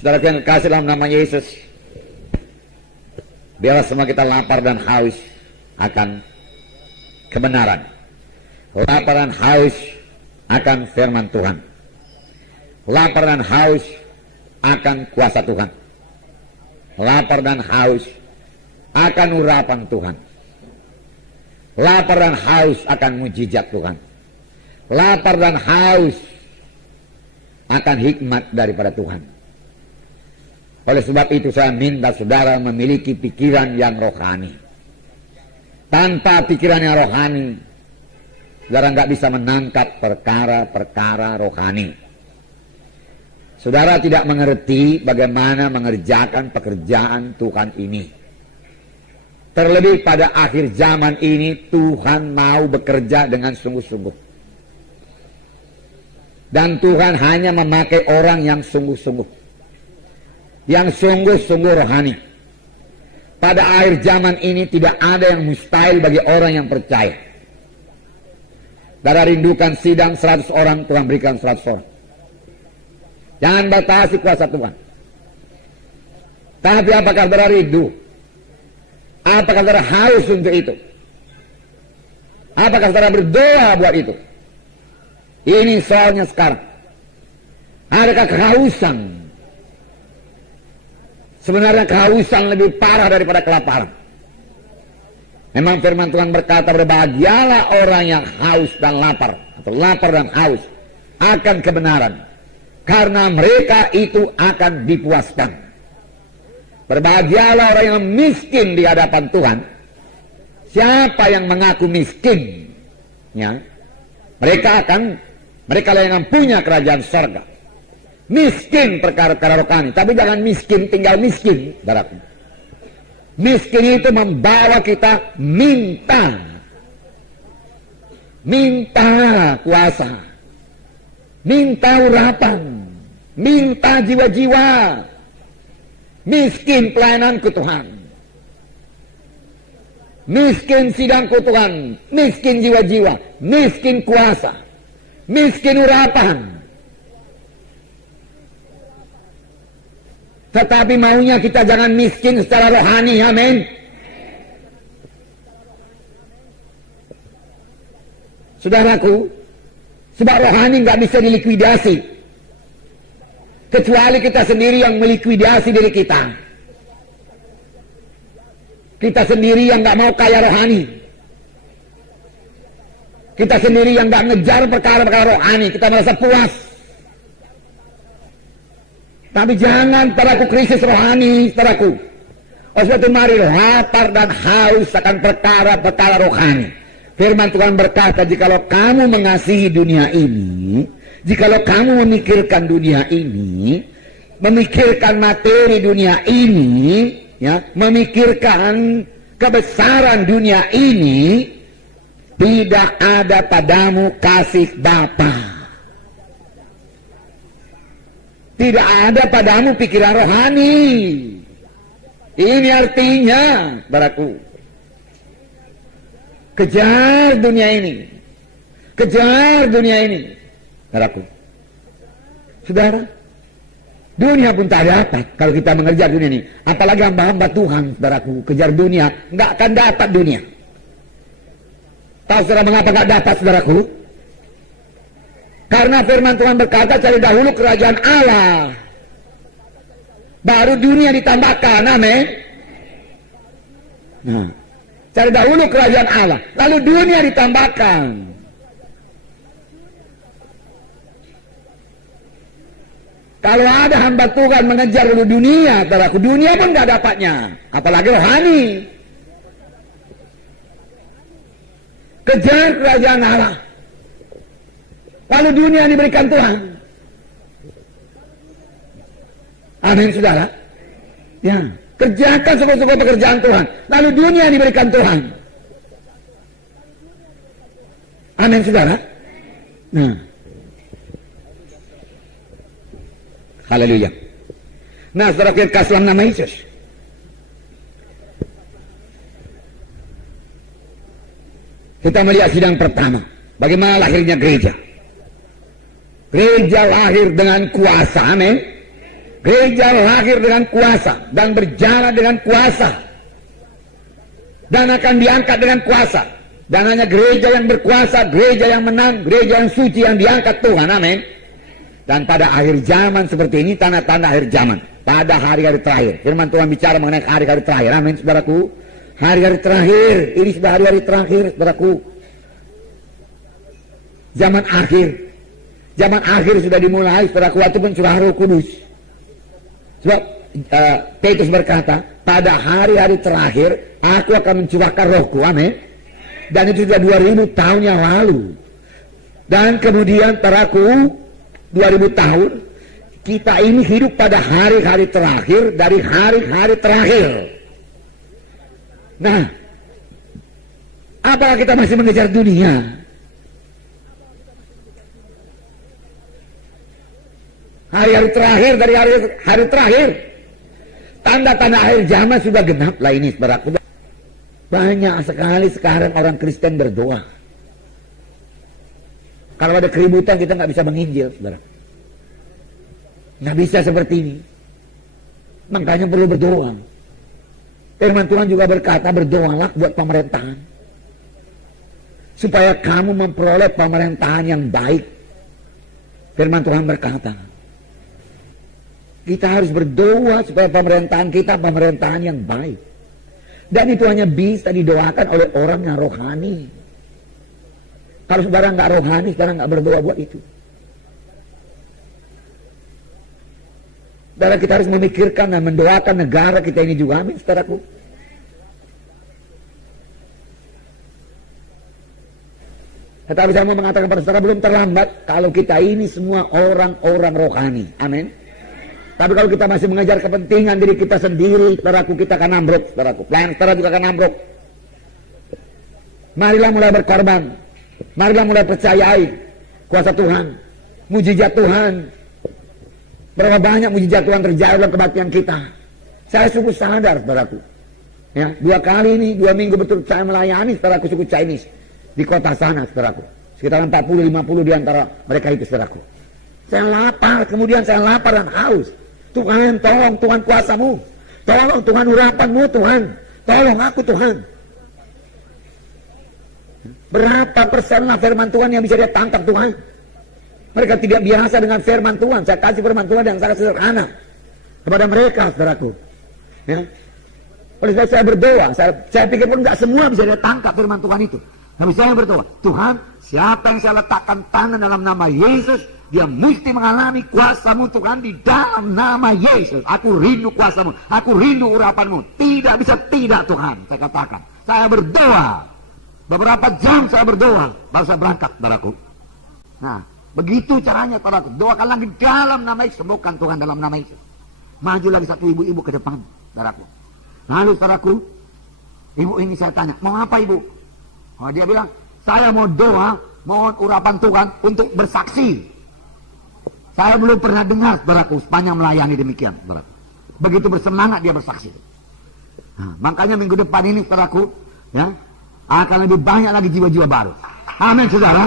Saudara yang kekasih dalam nama Yesus, biarlah semua kita lapar dan haus akan kebenaran, lapar dan haus akan firman Tuhan, lapar dan haus akan kuasa Tuhan, lapar dan haus akan urapan Tuhan, lapar dan haus akan mujizat Tuhan, lapar dan haus akan hikmat daripada Tuhan. Oleh sebab itu saya minta saudara memiliki pikiran yang rohani. Tanpa pikiran yang rohani, saudara nggak bisa menangkap perkara-perkara rohani. Saudara tidak mengerti bagaimana mengerjakan pekerjaan Tuhan ini. Terlebih pada akhir zaman ini, Tuhan mau bekerja dengan sungguh-sungguh. Dan Tuhan hanya memakai orang yang sungguh-sungguh, yang sungguh-sungguh rohani. Pada akhir zaman ini tidak ada yang mustahil bagi orang yang percaya. Saudara rindukan sidang 100 orang, Tuhan berikan 100 orang. Jangan batasi kuasa Tuhan. Tapi apakah saudara rindu? Apakah saudara haus untuk itu? Apakah saudara berdoa buat itu? Ini soalnya sekarang. Adakah kehausan? Sebenarnya kehausan lebih parah daripada kelaparan. Memang firman Tuhan berkata, berbahagialah orang yang haus dan lapar, atau lapar dan haus akan kebenaran, karena mereka itu akan dipuaskan. Berbahagialah orang yang miskin di hadapan Tuhan. Siapa yang mengaku miskin, ya, mereka lah yang punya kerajaan surga. Miskin perkara-perkara rohani, tapi jangan miskin tinggal miskin, saudaraku. Miskin itu membawa kita minta kuasa, minta urapan, minta jiwa-jiwa. Miskin pelayananku Tuhan, miskin sidangku Tuhan, miskin jiwa-jiwa, miskin kuasa, miskin urapan. Tetapi maunya kita jangan miskin secara rohani, amin. Saudaraku, sebab rohani nggak bisa dilikuidasi, kecuali kita sendiri yang melikuidasi diri kita. Kita sendiri yang nggak mau kaya rohani. Kita sendiri yang nggak ngejar perkara-perkara rohani. Kita merasa puas. Tapi jangan saudaraku krisis rohani, saudaraku. Oleh sebab itu mari lapar dan haus akan perkara-perkara rohani. Firman Tuhan berkata, jikalau kamu mengasihi dunia ini, jikalau kamu memikirkan dunia ini, memikirkan materi dunia ini, ya, memikirkan kebesaran dunia ini, tidak ada padamu kasih Bapa. Tidak ada padamu pikiran rohani. Ini artinya, saudaraku, kejar dunia ini. Kejar dunia ini, saudaraku. Saudara, dunia pun tak dapat kalau kita mengejar dunia ini. Apalagi hamba-hamba Tuhan, saudaraku, kejar dunia, nggak akan dapat dunia. Tahu saudara mengapa nggak dapat, saudaraku? Karena firman Tuhan berkata, cari dahulu kerajaan Allah, baru dunia ditambahkan, amin. Nah, cari dahulu kerajaan Allah, lalu dunia ditambahkan. Kalau ada hamba Tuhan mengejar dulu dunia, saudaraku, dunia pun nggak dapatnya, apalagi rohani. Kejar kerajaan Allah, lalu dunia diberikan Tuhan. Amin, saudara. Ya, kerjakan sungguh-sungguh pekerjaan Tuhan, lalu dunia diberikan Tuhan. Amin, saudara. Nah, haleluya. Nah, saudara kita kasih dalam nama Yesus. Kita melihat sidang pertama, bagaimana lahirnya gereja. Gereja lahir dengan kuasa, amin. Gereja lahir dengan kuasa dan berjalan dengan kuasa dan akan diangkat dengan kuasa. Dan hanya gereja yang berkuasa, gereja yang menang, gereja yang suci yang diangkat Tuhan. Amin. Dan pada akhir zaman seperti ini, tanda-tanda akhir zaman, pada hari-hari terakhir, firman Tuhan bicara mengenai hari-hari terakhir. Amin, saudaraku. Hari-hari terakhir, ini sudah hari-hari terakhir, saudaraku. Zaman akhir sudah dimulai, saudaraku, waktu pencurahan Roh Kudus. Sebab Petrus berkata, pada hari-hari terakhir aku akan mencurahkan Rohku. Amin. Dan itu sudah 2000 tahun yang lalu. Dan kemudian saudaraku, 2000 tahun kita ini hidup pada hari-hari terakhir dari hari-hari terakhir. Nah, apakah kita masih mengejar dunia? Hari-hari terakhir dari hari terakhir, tanda-tanda akhir zaman sudah genap lah ini, saudaraku. Banyak sekali sekarang orang Kristen berdoa. Kalau ada keributan kita nggak bisa menginjil, saudara. Nggak bisa seperti ini. Makanya perlu berdoa. Firman Tuhan juga berkata, berdoalah buat pemerintahan, supaya kamu memperoleh pemerintahan yang baik. Firman Tuhan berkata, kita harus berdoa supaya pemerintahan kita pemerintahan yang baik. Dan itu hanya bisa didoakan oleh orang yang rohani. Kalau saudara nggak rohani, saudara nggak berdoa buat itu. Saudara, kita harus memikirkan dan mendoakan negara kita ini juga. Amin, saudaraku. Tetapi saya mau mengatakan pada saudara, belum terlambat kalau kita ini semua orang-orang rohani. Amin. Tapi kalau kita masih mengejar kepentingan diri kita sendiri, saudaraku, kita akan ambruk, saudaraku. Pelayan saudara juga akan ambruk. Marilah mulai berkorban. Marilah mulai percayai kuasa Tuhan, mujizat Tuhan. Berapa banyak mujizat Tuhan terjadi dalam kebaktian kita. Saya sungguh sadar, saudaraku. Ya, 2 kali ini, 2 minggu betul saya melayani saudaraku suku Chinese di kota sana, saudaraku. Sekitar 40-50 di antara mereka itu, saudaraku. Saya lapar, kemudian saya lapar dan haus. Tuhan, tolong Tuhan kuasamu. Tolong Tuhan urapanmu, Tuhan. Tolong aku, Tuhan. Berapa persen lah firman Tuhan yang bisa dia tangkap, Tuhan? Mereka tidak biasa dengan firman Tuhan. Saya kasih firman Tuhan yang sangat sederhana kepada mereka, saudaraku. Ya. Oleh sebab saya berdoa, saya pikir pun nggak semua bisa dia tangkap firman Tuhan itu. Tapi saya berdoa, Tuhan, siapa yang saya letakkan tangan dalam nama Yesus, dia mesti mengalami kuasa-Mu, Tuhan, di dalam nama Yesus. Aku rindu kuasa-Mu, aku rindu urapan-Mu. Tidak bisa tidak, Tuhan, saya katakan. Saya berdoa, beberapa jam saya berdoa, baru saya berangkat, saudaraku. Nah, begitu caranya, saudaraku. Doakan lagi dalam nama Yesus, sembuhkan Tuhan dalam nama Yesus. Maju lagi satu ibu-ibu ke depan, saudaraku. Lalu, saudaraku, ibu ini saya tanya, mau apa ibu? Oh, dia bilang, saya mau doa, mohon urapan Tuhan untuk bersaksi. Saya belum pernah dengar, saudaraku, sepanjang melayani demikian, saudaraku. Begitu bersemangat dia bersaksi. Nah, makanya minggu depan ini, saudaraku, ya, akan lebih banyak lagi jiwa-jiwa baru. Amin, saudara.